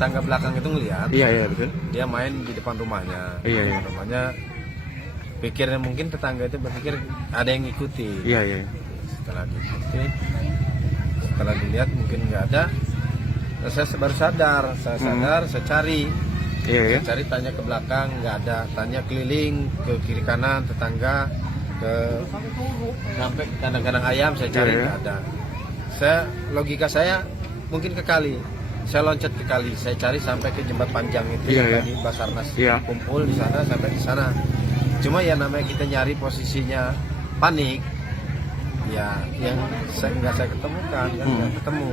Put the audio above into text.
tetangga belakang itu ngelihat. Iya, iya betul. Dia main di depan rumahnya. Iya, iya. Rumahnya pikirnya mungkin tetangga itu berpikir ada yang ngikuti. Iya, iya. Setelah diikuti, setelah dilihat mungkin nggak ada, saya baru sadar. Saya cari. Iya, iya. Cari, tanya ke belakang nggak ada, tanya keliling ke kiri kanan tetangga, sampai ke kandang-kandang ayam saya cari nggak ada. Logika saya mungkin ke kali, saya loncat ke kali, saya cari sampai ke jembatan panjang itu yang tadi Basarnas kumpul di sana, sampai di sana. Cuma ya namanya kita nyari posisinya panik, ya yang nggak saya ketemukan, kan nggak ketemu.